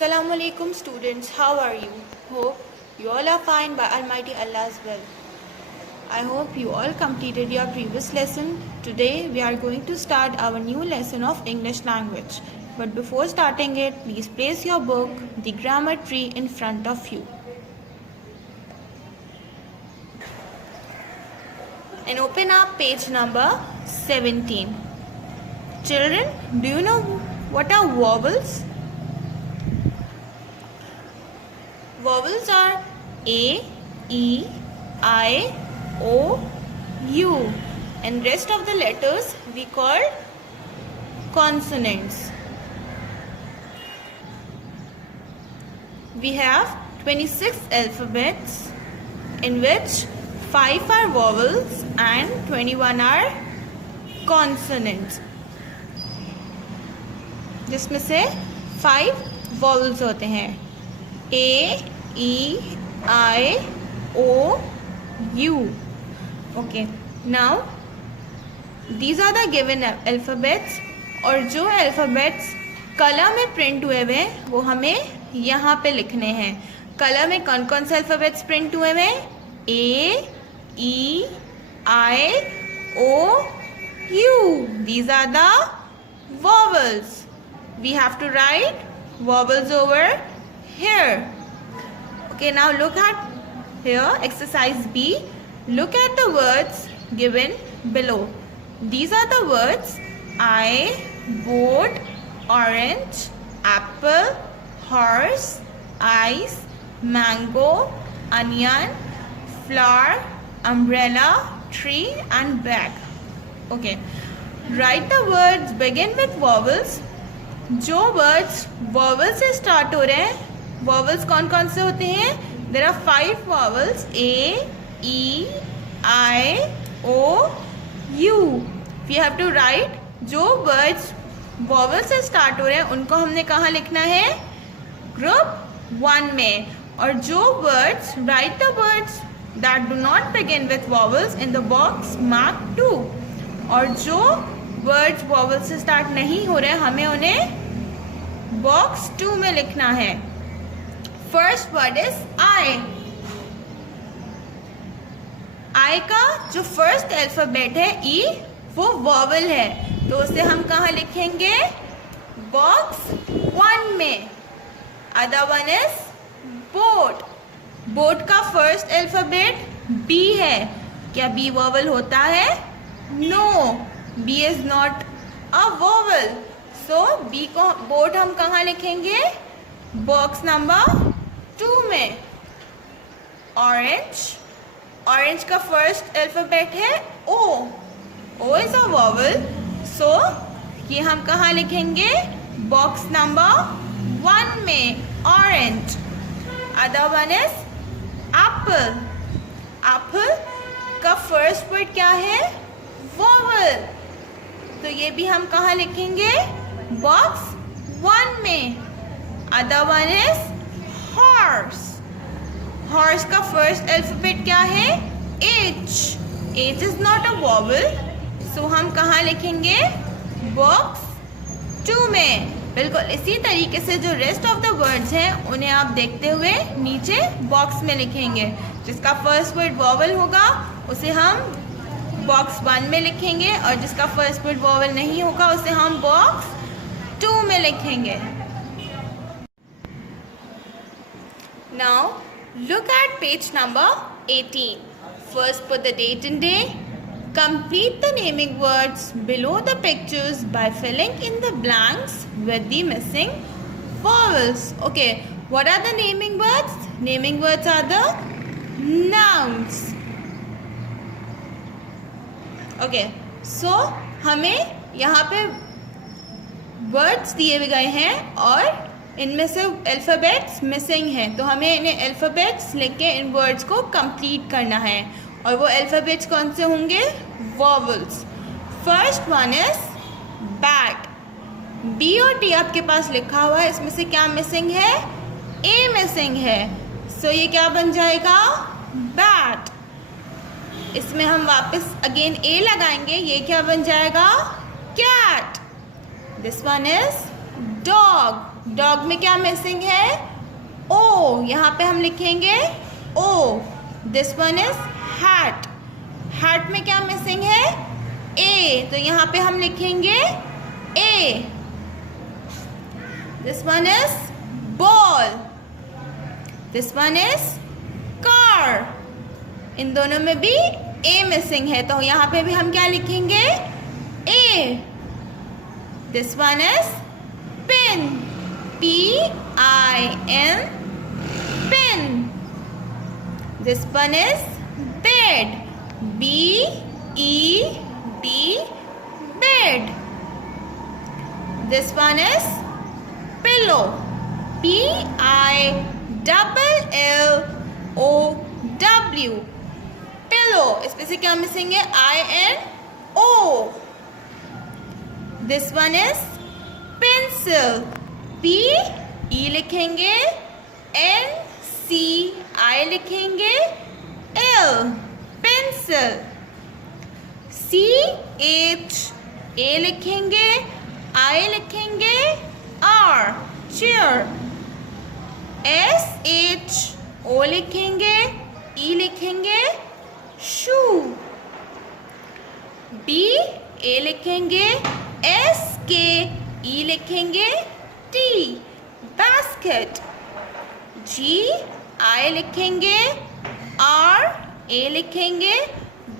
Assalamu alaikum students, how are you? Hope you all are fine by Almighty Allah's will. I hope you all completed your previous lesson. Today we are going to start our new lesson of English language. But before starting it, please place your book, The Grammar Tree, in front of you. And open up page number 17. Children, do you know what are vowels? Vowels are A, E, I, O, U, and rest of the letters we call consonants. We have 26 alphabets in which 5 are vowels and 21 are consonants. जिसमें से 5 vowels होते हैं A, E, I, O, U. Okay. Now, these are the given alphabets. और जो alphabets colour में print हुए हुए वो हमें यहाँ पे लिखने हैं. कलर में कौन कौन से alphabets प्रिंट हुए हुए? A, E, I, O, U. These are the vowels. We have to write vowels over here. Okay, now look at here, exercise B. Look at the words given below. These are the words eye, boat, orange, apple, horse, ice, mango, onion, flower, umbrella, tree and bag. Okay, write the words begin with vowels. जो words vowel से start हो रहे हैं, vowels कौन कौन से होते हैं? There are 5 vowels A, E, I, O, U. We have to write जो वर्ड्स वॉवल से स्टार्ट हो रहे हैं उनको हमने कहाँ लिखना है? ग्रुप 1 में. और जो words right the words that do not begin with vowels in the box mark 2. और जो वर्ड्स वॉवल से स्टार्ट नहीं हो रहे हैं हमें उन्हें बॉक्स 2 में लिखना है. First word is I. I का जो फर्स्ट अल्फाबेट है ई, वो वॉवल है, तो उसे हम कहाँ लिखेंगे? बॉक्स 1 में. Other one is boat. Boat का फर्स्ट अल्फाबेट बी है. क्या बी वॉवल होता है? No, B is not a vowel. So B को बोर्ड हम कहाँ लिखेंगे? बॉक्स नंबर 2 में. ऑरेंज. ऑरेंज का फर्स्ट अल्फाबेट है O. O is a vowel. So ये हम कहाँ लिखेंगे? बॉक्स नंबर 1 में. Orange. Other one is Apple. Apple का फर्स्ट वर्ड क्या है? वॉवल. तो ये भी हम कहाँ लिखेंगे? बॉक्स 1 में. Other one is horse. Horse का फर्स्ट अल्फाबेट क्या है? H. H is not a vowel, so हम कहाँ लिखेंगे? बॉक्स 2 में. बिल्कुल इसी तरीके से जो रेस्ट ऑफ द वर्ड्स हैं उन्हें आप देखते हुए नीचे बॉक्स में लिखेंगे. जिसका फर्स्ट वर्ड वॉवल होगा उसे हम बॉक्स 1 में लिखेंगे और जिसका फर्स्ट वर्ड वॉवल नहीं होगा उसे हम बॉक्स 2 में लिखेंगे. Now look at page number 18. First put the date and day. Complete the naming words below the pictures by filling in the blanks with the missing vowels. Okay, what are the naming words? Naming words are the nouns. Okay, so हमें यहाँ पे words दिए गए हैं और इनमें से alphabets missing हैं, तो हमें इन्हें अल्फ़ाबेट्स लिख के इन वर्ड्स को कंप्लीट करना है. और वो अल्फ़ाबेट्स कौन से होंगे? Vowels. First one is bat. B और टी आपके पास लिखा हुआ है, इसमें से क्या मिसिंग है? ए मिसिंग है. सो ये क्या बन जाएगा? बैट. इसमें हम वापस अगेन ए लगाएंगे, ये क्या बन जाएगा? Cat. This one is dog, dog में क्या मिसिंग है? ओ, यहाँ पे हम लिखेंगे O. This one is hat, hat में क्या मिसिंग है? ए, तो यहाँ पे हम लिखेंगे A. This one is ball, this one is car. इन दोनों में भी ए मिसिंग है, तो यहाँ पे भी हम क्या लिखेंगे? A. This one is pen, PIN, pen. This one is bed, BED, bed. This one is pillow, PILLOW, pillow. इसमें से क्या मिसिंग है? INO. This one is pencil, PE लिखेंगे, NCI लिखेंगे, L, पेंसिल. CHA लिखेंगे, I लिखेंगे, R, chair. SHO लिखेंगे, E लिखेंगे, शू. BA लिखेंगे, SKE लिखेंगे, टी, बास्केट. GI लिखेंगे, RA लिखेंगे,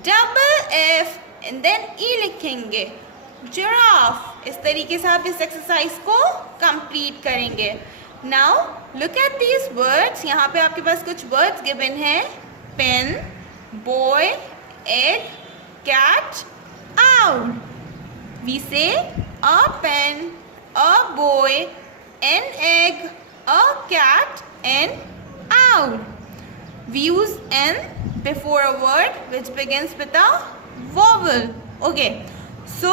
FF एंड देन E लिखेंगे, जिराफ. इस तरीके से आप इस एक्सरसाइज को कंप्लीट करेंगे. Now look at these words. यहाँ पे आपके पास कुछ वर्ड्स गिवन हैं. Pen, boy, egg, cat, owl. We say a pen, a boy, an egg, a cat, an owl. We use N before a word which begins with a vowel. Okay. So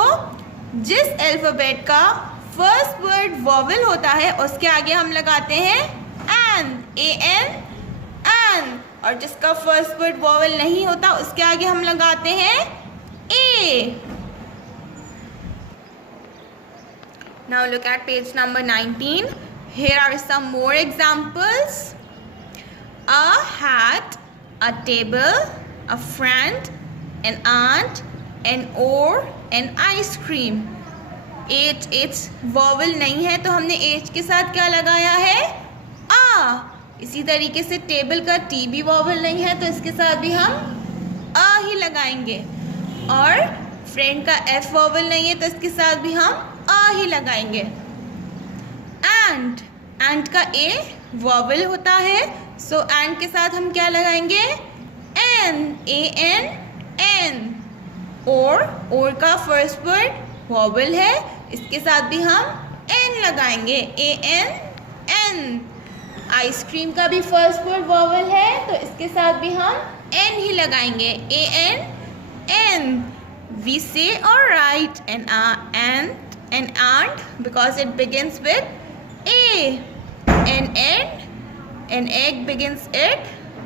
जिस alphabet का first word vowel होता है उसके आगे हम लगाते हैं N, AN, an. और जिसका फर्स्ट वर्ड वॉवल नहीं होता उसके आगे हम लगाते हैं ए. Now look at page number 19. Here are some more examples. A hat, a table, a friend, an aunt, an oar, an ice cream. H vowel नहीं है तो हमने H के साथ क्या लगाया है? आ. इसी तरीके से टेबल का T भी वॉवल नहीं है तो इसके साथ भी हम आ ही लगाएंगे. और फ्रेंड का F वॉवल नहीं है तो इसके साथ भी हम आ ही लगाएंगे. एंड का A वॉवल होता है, सो एंड के साथ हम क्या लगाएंगे? An, AN, an. और का फर्स्ट वर्ड वॉवल है, इसके साथ भी हम एन लगाएंगे, AN, एन. आइसक्रीम का भी फर्स्ट वर्ड वॉवल है तो इसके साथ भी हम एन ही लगाएंगे, AN, an. We say or write an aunt because it begins with A. An egg begins it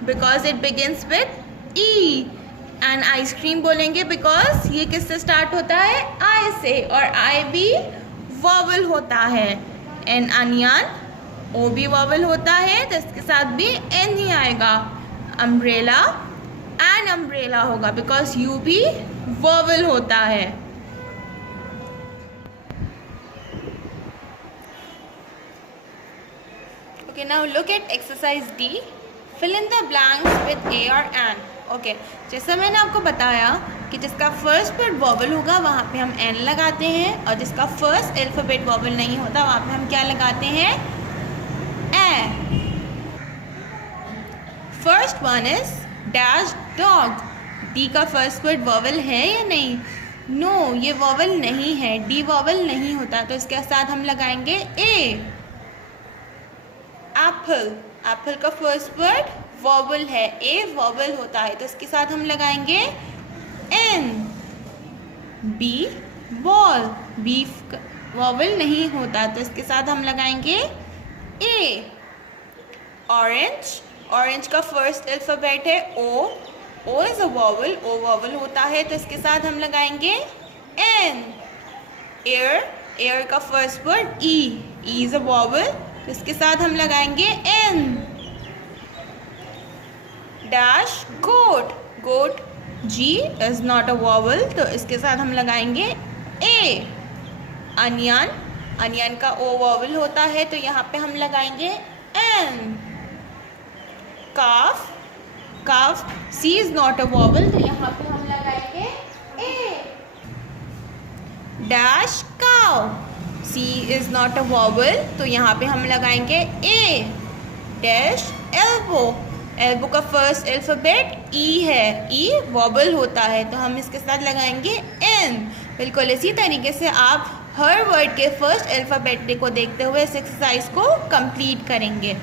because it begins with E. And ice cream बोलेंगे बिकॉज ये किससे स्टार्ट होता है? आई से, और आई भी वॉवल होता है. एन अनियन, ओ भी वॉवल होता है तो इसके साथ भी एन ही आएगा. अम्ब्रेला, एन अम्ब्रेला होगा बिकॉज यू भी वॉवल होता है. Okay, now look at exercise D. Fill in the blanks with A और N. ओके, जैसा मैंने आपको बताया कि जिसका फर्स्ट वर्ड वॉवल होगा वहाँ पे हम एन लगाते हैं और जिसका फर्स्ट अल्फ़ाबेट वॉवल नहीं होता वहाँ पे हम क्या लगाते हैं? A. First one is dash dog. D का फर्स्ट वर्ड वॉवल है या नहीं? नो, ये वॉवल नहीं है, डी वॉवल नहीं होता तो इसके साथ हम लगाएंगे ए. एप्पल, एप्पल का फर्स्ट वर्ड वॉवल है, ए वॉवल होता है तो इसके साथ हम लगाएंगे an. B ball, B vowel नहीं होता तो इसके साथ हम लगाएंगे ए. ऑरेंज, ऑरेंज का फर्स्ट अल्फाबेट है O, O is a vowel, O vowel होता है तो इसके साथ हम लगाएंगे एन. एयर, एयर का first word E, E is a vowel, तो इसके साथ हम लगाएंगे an. Dash goat, goat G is not a vowel, तो इसके साथ हम लगाएंगे ए। अनियन, अनियन का ओ वॉवल होता है, तो यहाँ पे हम लगाएंगे an. Calf, calf C is not a vowel, तो यहाँ पे हम लगाएंगे A. Dash cow, C is not a vowel, तो यहाँ पे हम लगाएंगे ए। डैश एल्बो, एल्बो का फर्स्ट अल्फाबेट ई है, ई वॉबल होता है, तो हम इसके साथ लगाएंगे एन। बिल्कुल इसी तरीके से आप हर वर्ड के फर्स्ट अल्फाबेट को देखते हुए इस एक्सरसाइज को कंप्लीट करेंगे।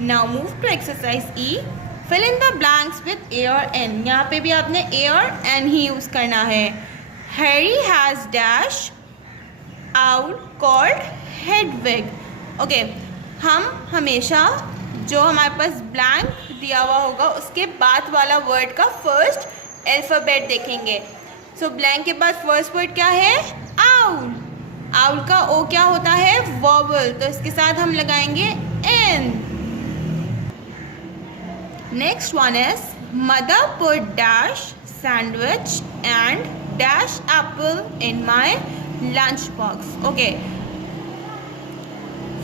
Now move to exercise E, fill in the blanks with A और एन। यहाँ पे भी आपने ए और एन ही यूज़ करना है। Harry has dash owl called Hedwig. Okay, हम हमेशा जो हमारे पास ब्लैंक दिया हुआ होगा उसके बाद वाला वर्ड का फर्स्ट अल्फ़ाबेट देखेंगे। सो ब्लैंक के बाद फर्स्ट वर्ड क्या है? आउल। आउल का ओ क्या होता है? वॉवल, तो इसके साथ हम लगाएंगे an. Next one is mother put dash sandwich and dash apple in my lunch box. Okay,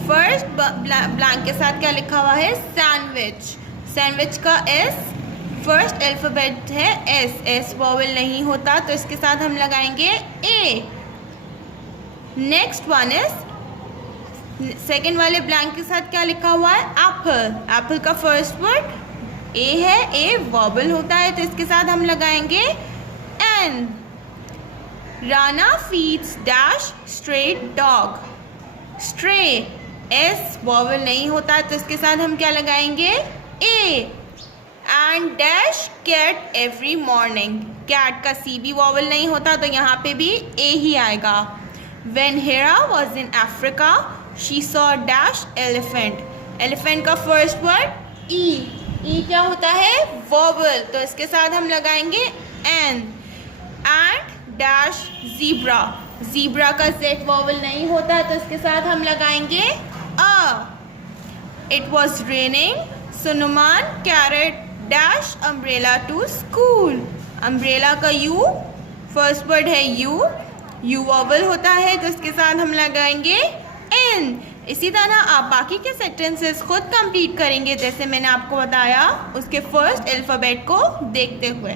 first blank के साथ क्या लिखा हुआ है? सैंडविच। सैंडविच का एस फर्स्ट अल्फ़ाबेट है एस, एस वॉवल नहीं होता, तो इसके साथ हम लगाएंगे a. Next one is second वाले ब्लैंक के साथ क्या लिखा हुआ है? एप्पल। एप्पल का फर्स्ट वर्ड ए है, ए वॉवल होता है, तो इसके साथ हम लगाएंगे an. Rana feeds dash stray dog. Stray S vowel नहीं होता, तो इसके साथ हम क्या लगाएंगे? A. And dash cat every morning. Cat का सी भी वॉवल नहीं होता, तो यहाँ पे भी ए ही आएगा। When Hera was in Africa she saw dash elephant. Elephant का फर्स्ट वर्ड ई। ई क्या होता है? वॉवल, तो इसके साथ हम लगाएंगे an. And dash zebra. Zebra का जेड वॉवल नहीं होता, तो इसके साथ हम लगाएंगे a. It was raining so Numan carried dash umbrella to school. Umbrella का यू फर्स्ट वर्ड है यू, यू वॉवल होता है, तो इसके साथ हम लगाएंगे एन। इसी तरह आप बाकी के सेंटेंसेस खुद कंप्लीट करेंगे जैसे मैंने आपको बताया उसके फर्स्ट अल्फ़ाबेट को देखते हुए।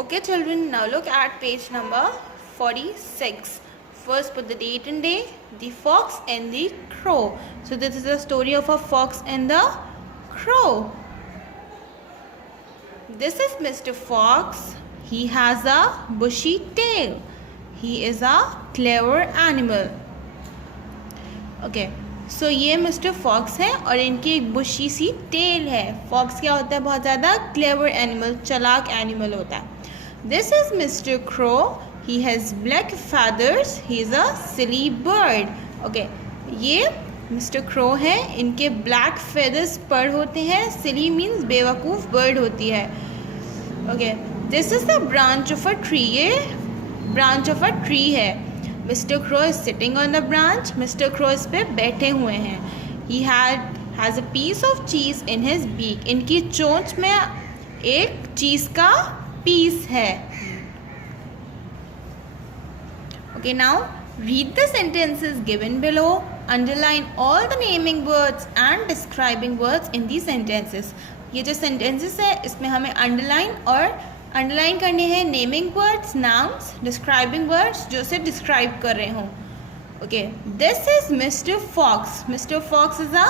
Okay children, now look at page number 46. First put the date and day, the fox and the crow. So this is the story of a fox and the crow. This is Mr. Fox. He has a bushy tail. He is a clever animal. Okay, so ये mister fox है और इनकी एक बुशी सी tell है। Fox क्या होता है? बहुत ज़्यादा क्लेवर एनिमल, चालाक एनिमल होता है। This is Mr. Crow. He has black feathers. He is a silly bird. Okay, ये Mr. Crow है, इनके black feathers पर होते हैं। Silly means बेवकूफ़ bird होती है। Okay, this is the branch of a tree. ये branch of a tree है। Mr. Crow is sitting on the branch. Mr. Crow इस पे बैठे हुए हैं। He has a piece of cheese in his beak. इनकी चोंच में एक चीज़ का पीस है। Okay, now read the sentences given below. Underline all the naming words and describing words in these sentences. ये जो sentences है इसमें हमें underline करने हैं naming words, nouns, describing words जो से describe कर रहे हों। Okay, this is Mr. Fox. Mr. Fox is a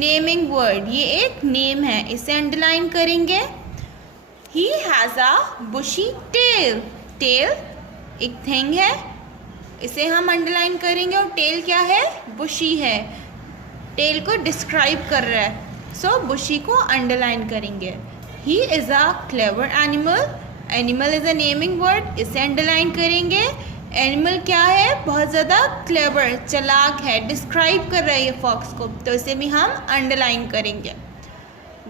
naming word. ये एक name है, इसे underline करेंगे। He has a bushy tail. Tail एक थिंग है, इसे हम अंडरलाइन करेंगे और टेल क्या है? बुशी है, टेल को डिस्क्राइब कर रहा है, सो बुशी को अंडरलाइन करेंगे। He is a clever animal. Animal is a naming word, इसे अंडरलाइन करेंगे। एनिमल क्या है? बहुत ज़्यादा क्लेवर, चालाक है, डिस्क्राइब कर रहा है ये फॉक्स को, तो इसे भी हम अंडरलाइन करेंगे।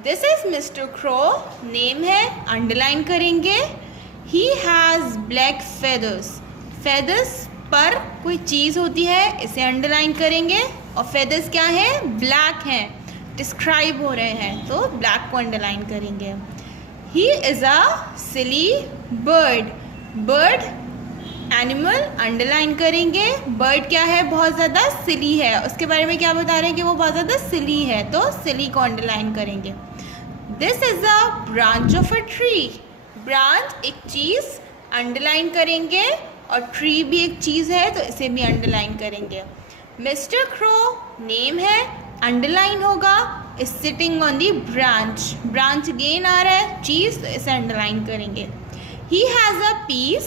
This is Mr. Crow. Name है, अंडरलाइन करेंगे। He has black feathers. Feathers पर कोई चीज़ होती है, इसे अंडरलाइन करेंगे। और फेदर्स क्या है, ब्लैक हैं, डिस्क्राइब हो रहे हैं, तो ब्लैक को अंडरलाइन करेंगे। He is a silly bird, bird animal underline करेंगे। बर्ड क्या है, बहुत ज़्यादा सिली है, उसके बारे में क्या बता रहे हैं कि वो बहुत ज़्यादा सिली है, तो सिली को अंडरलाइन करेंगे। This is a branch of a tree, branch एक चीज़ अंडरलाइन करेंगे, और ट्री भी एक चीज़ है, तो इसे भी अंडरलाइन करेंगे। मिस्टर क्रो नेम है, अंडरलाइन होगा, is sitting on the branch, branch again आ रहा है चीज़, तो इसे अंडरलाइन करेंगे। ही हैज़ अ पीस,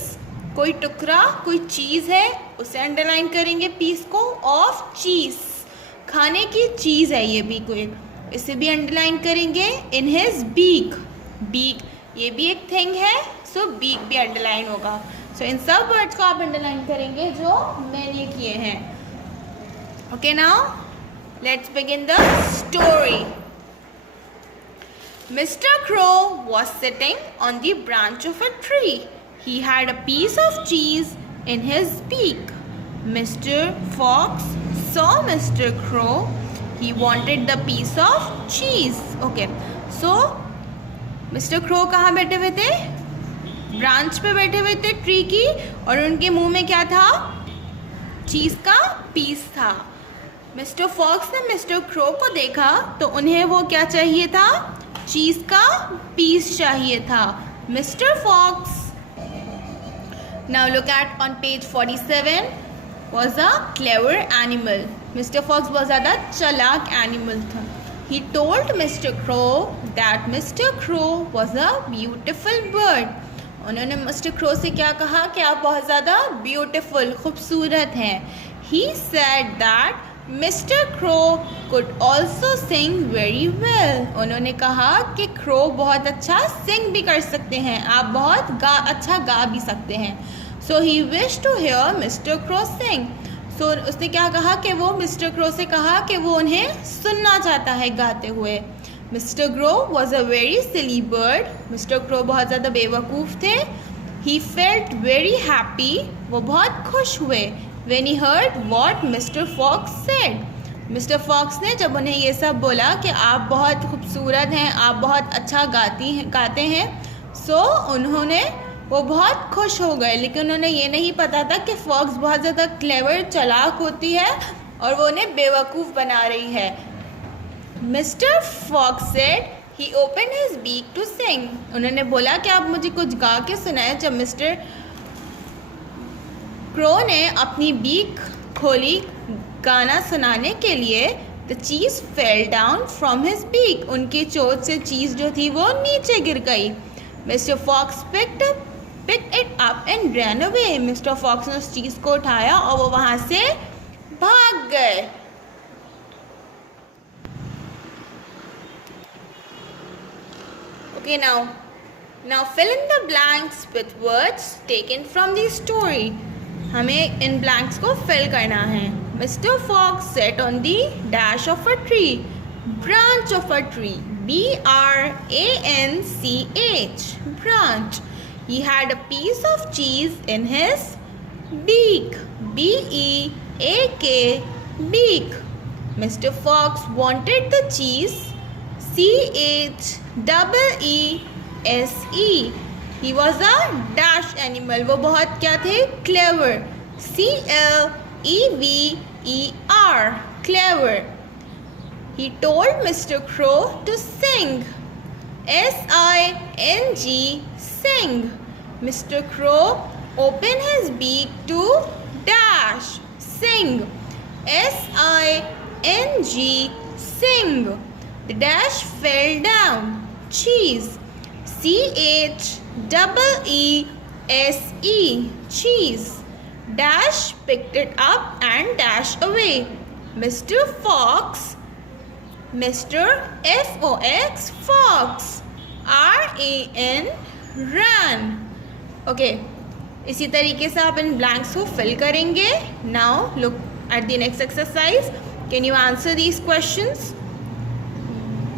कोई टुकड़ा कोई चीज़ है, उसे अंडरलाइन करेंगे पीस को, ऑफ चीज़, खाने की चीज़ है ये भी कोई, इसे भी अंडरलाइन करेंगे। इन हिज बीक, बीक ये भी एक थिंग है, सो बीक भी अंडरलाइन होगा। सो इन सब वर्ड्स को आप अंडरलाइन करेंगे जो मैंने किए हैं। Okay, now let's begin the story. Mr. Crow was sitting on the branch of a tree. He had a piece of cheese in his beak. Mr. Fox saw Mr. Crow. He wanted the piece of cheese. Okay, so Mr. Crow कहाँ बैठे हुए थे, branch पे बैठे हुए थे tree की, और उनके मुंह में क्या था, चीज़ का पीस था। मिस्टर फॉक्स ने मिस्टर क्रो को देखा, तो उन्हें वो क्या चाहिए था, चीज़ का पीस चाहिए था। Mr Fox, now look at on page 47, was a clever animal. Mr Fox बहुत ज़्यादा चालाक एनिमल था। He told Mr Crow that Mr Crow was a beautiful bird. उन्होंने मिस्टर क्रो से क्या कहा कि आप बहुत ज़्यादा ब्यूटिफुल, खूबसूरत हैं। He said that Mr crow could also Singh very well. उन्होंने कहा कि क्रो बहुत अच्छा सिंग भी कर सकते हैं, आप बहुत अच्छा गा भी सकते हैं। So he wish to hear Mister Crow sing. So उसने क्या कहा कि वो मिस्टर क्रो से कहा कि वो उन्हें सुनना चाहता है गाते हुए। Mister Crow was a very silly bird. Mister crow बहुत ज़्यादा बेवकूफ़ थे। ही फेल्ट वेरी हैप्पी, वो बहुत खुश हुए। When he heard what Mr. Fox said, Mr Fox ने जब उन्हें ये सब बोला कि आप बहुत खूबसूरत हैं, आप बहुत अच्छा गाते हैं, सो उन्होंने वो बहुत खुश हो गए। लेकिन उन्हें ये नहीं पता था कि फॉक्स बहुत ज़्यादा क्लेवर, चालाक होती है और वो उन्हें बेवकूफ़ बना रही है। Mr Fox said he open his beak to sing. उन्होंने बोला कि आप मुझे कुछ गा के सुनाए। जब मिस्टर क्रो ने अपनी बीक खोली गाना सुनाने के लिए, the cheese fell down from his beak. उनकी चोट से चीज़ जो थी वो नीचे गिर गई। Mr Fox pick it up and run away. Mr Fox ने उस चीज़ को उठाया और वो वहाँ से भाग गए। Okay, now fill in the blanks with words taken from the story. हमें इन ब्लैंक्स को फिल करना है। Mr Fox set on the dash of a tree, branch of a tree, BRANCH, branch. He had a piece of cheese in his beak, BEAK, beak. Mr. Fox wanted the cheese, CHEESE. He was a dash animal. वो बहुत क्या थे, clever, CLEVER, clever. He told Mr. Crow to sing, SING, sing. Mr. Crow opened his beak to dash, sing, SING, sing. The dash fell down, cheese, CHEESE, cheese. Dash picked it up and dashed away. Mr. Fox, Mr. FOX, Fox, RAN, ran. Okay, इसी तरीके से आप इन blanks को fill करेंगे। Now look at the next exercise. Can you answer these questions?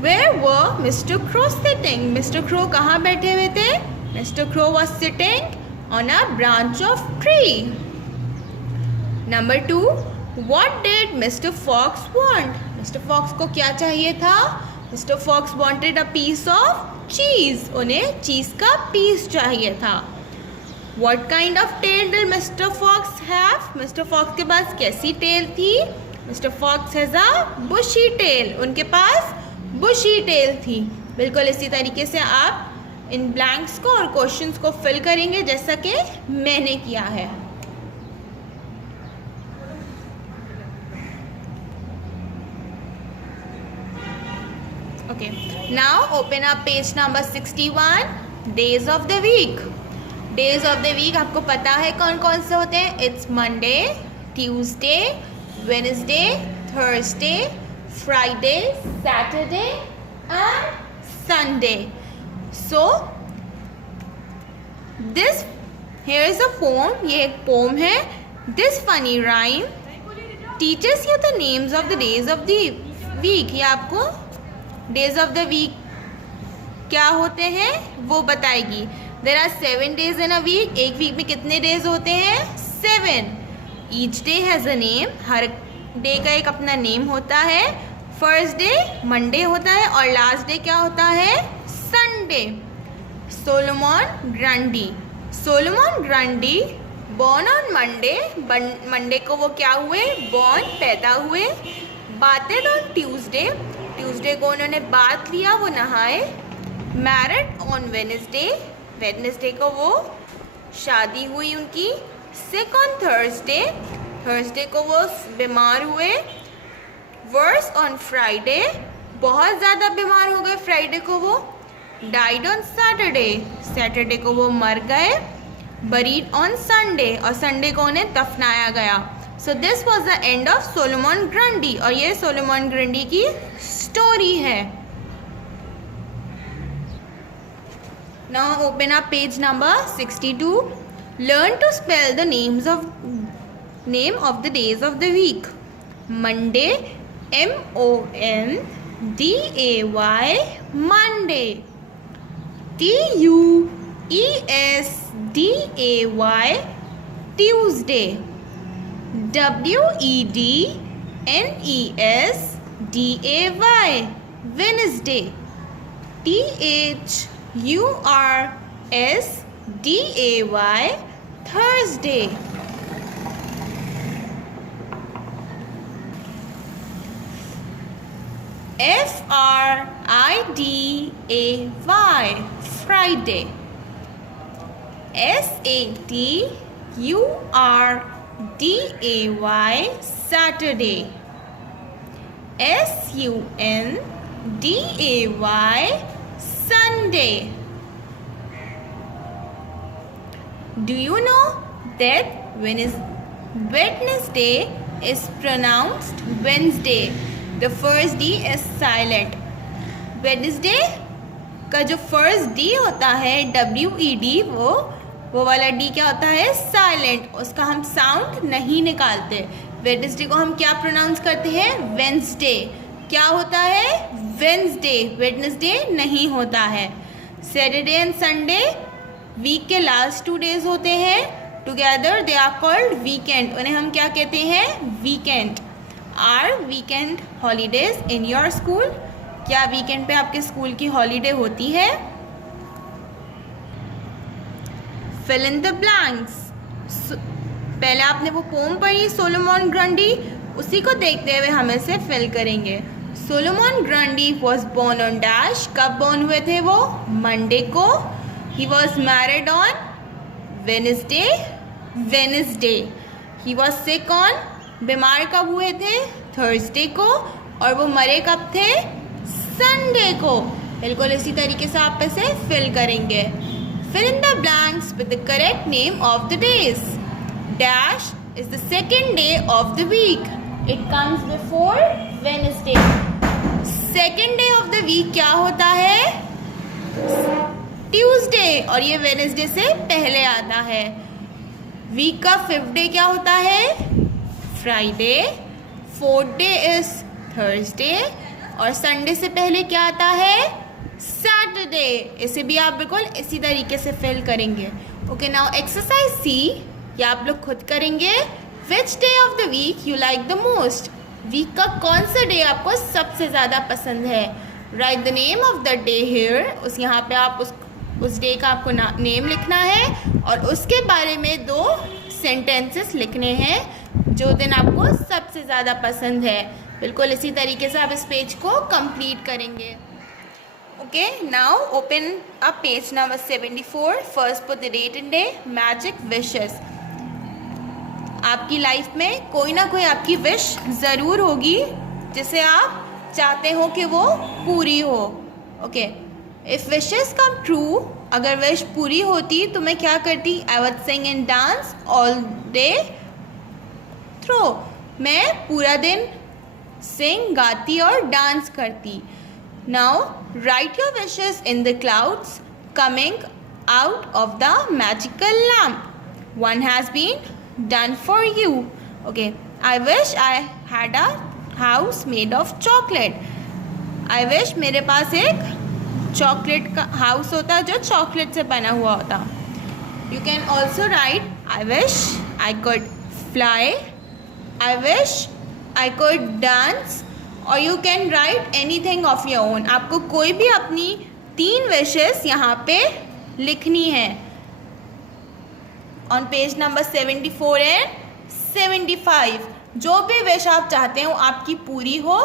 Where were Mr. Crow sitting? Mr. Crow कहाँ बैठे हुए थे? Mr. Crow was sitting on a branch of tree. Number 2, what did Mr Fox want? Mr Fox को क्या चाहिए था? Mr Fox wanted a piece of cheese, उन्हें cheese का पीस चाहिए था। What kind of tail did Mr Fox have? Mr Fox के पास कैसी टेल थी? Mr Fox has a bushy tail, उनके पास बुशी टेल थी। बिल्कुल इसी तरीके से आप इन ब्लैंक्स को और क्वेश्चंस को फिल करेंगे जैसा कि मैंने किया है। Okay, now open up page number 61, days of the week. Days of the week आपको पता है कौन कौन से होते हैं? It's Monday, Tuesday, Wednesday, Thursday, Friday, Saturday and Sunday. So this here is a poem. ये एक poem है. This funny rhyme teaches you the names of the days of the week. ये आपको डेज ऑफ द वीक क्या होते हैं वो बताएगी। There are 7 days in a week. एक वीक में कितने डेज होते हैं? 7। Each day has a name, हर डे का एक अपना नेम होता है। फर्स्ट डे मंडे होता है और लास्ट डे क्या होता है? Sunday. Solomon Grundy, Solomon Grundy born on Monday, Monday को वो क्या हुए? बॉर्न, पैदा हुए। बातेड ऑन ट्यूसडे, ट्यूसडे को उन्होंने बात लिया, वो नहाए। मैरिड ऑन वेडनेसडे, वेडनेसडे को वो शादी हुई उनकी। सिक ऑन थर्सडे, थर्सडे को वो बीमार हुए। वर्स ऑन फ्राइडे, बहुत ज़्यादा बीमार हो गए फ्राइडे को वो। डाइड ऑन सैटरडे, सैटरडे को वो मर गए। बरीड ऑन संडे, और संडे को उन्हें दफनाया गया। So this was the end of Solomon Grundy, और ये सोलोमन ग्रंडी की स्टोरी है। Now open up page number 62. Learn to spell the name of the days of the week. Monday, MONDAY, Monday. TUESDAY, Tuesday. WEDNESDAY, Wednesday. THURSDAY, Thursday. FRIDAY, Friday. SATURDAY, Saturday. SUNDAY, Sunday. Do you know that Wednesday is pronounced Wednesday? The first D is silent. Wednesday का जो first D होता है WED, वो वाला D क्या होता है? Silent. उसका हम साउंड नहीं निकालते। वेडनेसडे को हम क्या प्रोनाउंस करते हैं? वेंसडे। क्या होता है? वेंसडे। वेडनेसडे नहीं होता है। सैटरडे एंड संडे वीक के लास्ट 2 days होते हैं। Together they are called weekend. उन्हें हम क्या कहते हैं? Weekend. Are weekend holidays in your school? क्या वीकेंड पे आपके स्कूल की हॉलीडे होती है? Fill in the blanks. पहले आपने वो पोम पढ़ी सोलोमन ग्रंडी, उसी को देखते हुए हम इसे फिल करेंगे। Solomon Grundy was born on dash, कब बोर्न हुए थे वो? मंडे को। He was married on Wednesday. He was sick on, बीमार कब हुए थे? थर्सडे को। और वो मरे कब थे? संडे को। बिल्कुल इसी तरीके से आप इसे फिल करेंगे। Fill in the blanks with the correct name of the days. Dash is the second day of the week. It comes before Wednesday. Second day of the week क्या होता है? Tuesday, और ये Wednesday से पहले आता है। वीक का 5th day क्या होता है? Friday. 4th day is Thursday, और संडे से पहले क्या आता है? Saturday. इसे भी आप बिल्कुल इसी तरीके से फिल करेंगे। ओके, नाउ एक्सरसाइज C, या आप लोग खुद करेंगे। Which day of the week you like the most? Week का कौन सा डे आपको सबसे ज़्यादा पसंद है? Write the name of the day here. उस यहाँ पे आप उस डे का आपको नेम लिखना है और उसके बारे में 2 सेंटेंसेस लिखने हैं जो दिन आपको सबसे ज़्यादा पसंद है. बिल्कुल इसी तरीके से आप इस पेज को कंप्लीट करेंगे. Okay, now open up page number 74. First put the date and day. Magic wishes. आपकी लाइफ में कोई ना कोई आपकी विश ज़रूर होगी जिसे आप चाहते हो कि वो पूरी हो. Okay, if wishes come true, अगर विश पूरी होती तो मैं क्या करती? I would sing and dance all day through. मैं पूरा दिन सिंग, गाती और डांस करती. Now write your wishes in the clouds coming out of the magical lamp. One has been done for you. Okay, I wish I had a house made of chocolate. I wish मेरे पास एक chocolate का house होता जो chocolate से बना हुआ होता. You can also write I wish I could fly, I wish I could dance, और you can write anything of your own. आपको कोई भी अपनी 3 विशेस यहाँ पे लिखनी है ऑन पेज नंबर 74 एंड 75. जो भी विश आप चाहते हो आपकी पूरी हो,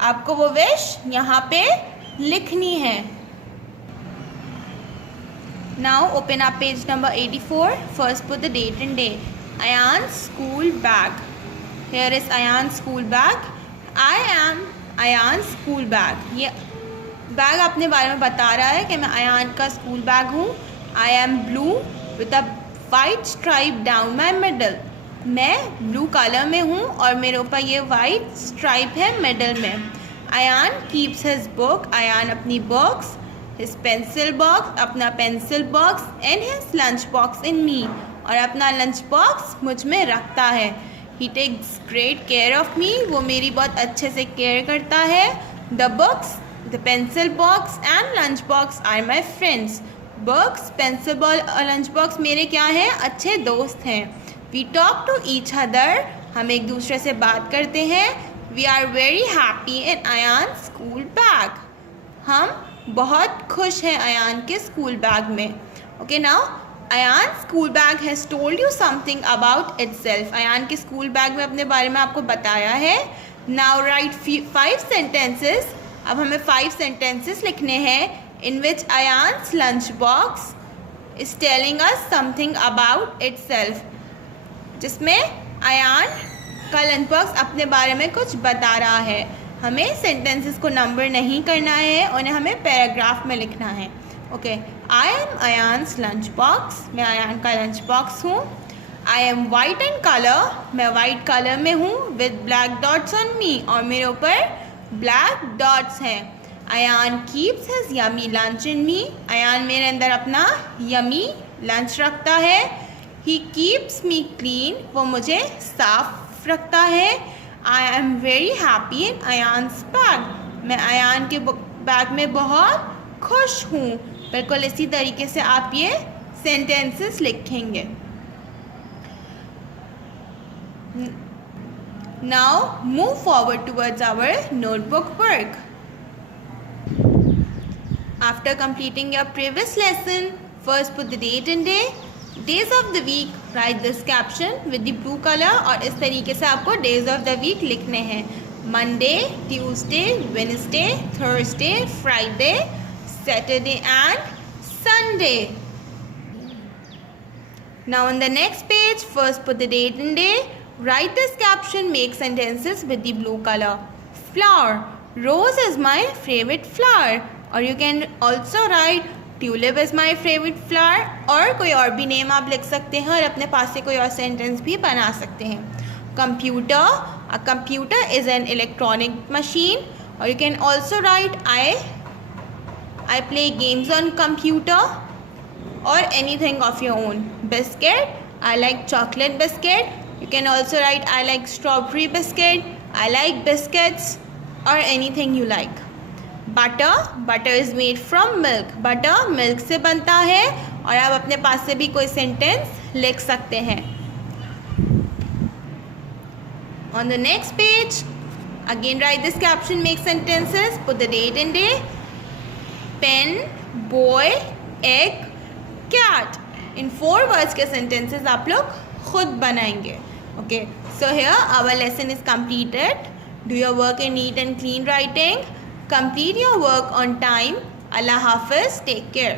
आपको वो विश यहाँ पे लिखनी है. Now open up page number 84. First put the date and day. Ayan's school bag. Here is Ayan's school bag. I am Ayan's school bag. ये बैग अपने बारे में बता रहा है कि मैं अयान का स्कूल बैग हूँ. I am blue with a white stripe down my middle. मैं ब्लू कलर में हूँ और मेरे ऊपर ये वाइट स्ट्राइप है मिडल में. Ayan keeps his book. Ayan अपनी बुक्स, हिज पेंसिल बॉक्स, अपना pencil box, and his lunch box in me, और अपना लंच बॉक्स मुझ में रखता है. He takes great care of me. वो मेरी बहुत अच्छे से केयर करता है. The books, the pencil box and lunch box are my friends. Books, pencil box और लंच बॉक्स मेरे क्या हैं? अच्छे दोस्त हैं. We talk to each other. हम एक दूसरे से बात करते हैं. We are very happy in Ayan school bag. हम बहुत खुश हैं अयान के स्कूल बैग में. Okay, now Ayan school bag has told you something about itself. Ayan के स्कूल बैग में अपने बारे में आपको बताया है. Now write 5 sentences. अब हमें 5 सेंटेंसेस लिखने हैं in which Ayan's lunch box is telling us something about itself, जिसमें अयान का लंच बॉक्स अपने बारे में कुछ बता रहा है. हमें सेंटेंसेस को नंबर नहीं करना है, उन्हें हमें पैराग्राफ में लिखना है. Okay, I am Ayan's lunch box. मैं अयान का लंच बॉक्स हूँ. I am white in colour. मैं वाइट कलर में हूँ. With black dots on me. और मेरे ऊपर ब्लैक डॉट्स हैं. Ayan keeps his yummy lunch in me. Ayan मेरे अंदर अपना यमी लंच रखता है. He keeps me clean. वो मुझे साफ रखता है. I am very happy in Ayan's bag. मैं अयान के बैग में बहुत खुश हूँ. बिल्कुल इसी तरीके से आप ये सेंटेंसेस लिखेंगे. Now move forward towards our notebook work. After completing your previous lesson, first put the date and day. Days of the week, write this caption with the blue colour. और इस तरीके से आपको डेज ऑफ द वीक लिखने हैं. Monday, Tuesday, Wednesday, Thursday, Friday, Saturday and Sunday. Now on the next page, first put the date and day. Write this caption, make sentences with the blue color. Flower. Rose is my favorite flower. Or you can also write tulip is my favorite flower. और कोई और भी name आप लिख सकते हैं और अपने पास से कोई और सेंटेंस भी बना सकते हैं. Computer. A computer is an electronic machine. Or you can also write I play games on computer, or anything of your own. Biscuit, I like chocolate biscuit. You can also write I like strawberry biscuit, I like biscuits, or anything you like. Butter, butter is made from milk. Butter milk से बनता है. और आप अपने पास से भी कोई sentence लिख सकते हैं. On the next page, again write this caption, make sentences, put the date and day. Pen, boy, egg, cat. In 4 words के sentences आप लोग खुद बनाएंगे. Okay, so here our lesson is completed. Do your work in neat and clean writing. Complete your work on time. Allah Hafiz. Take care.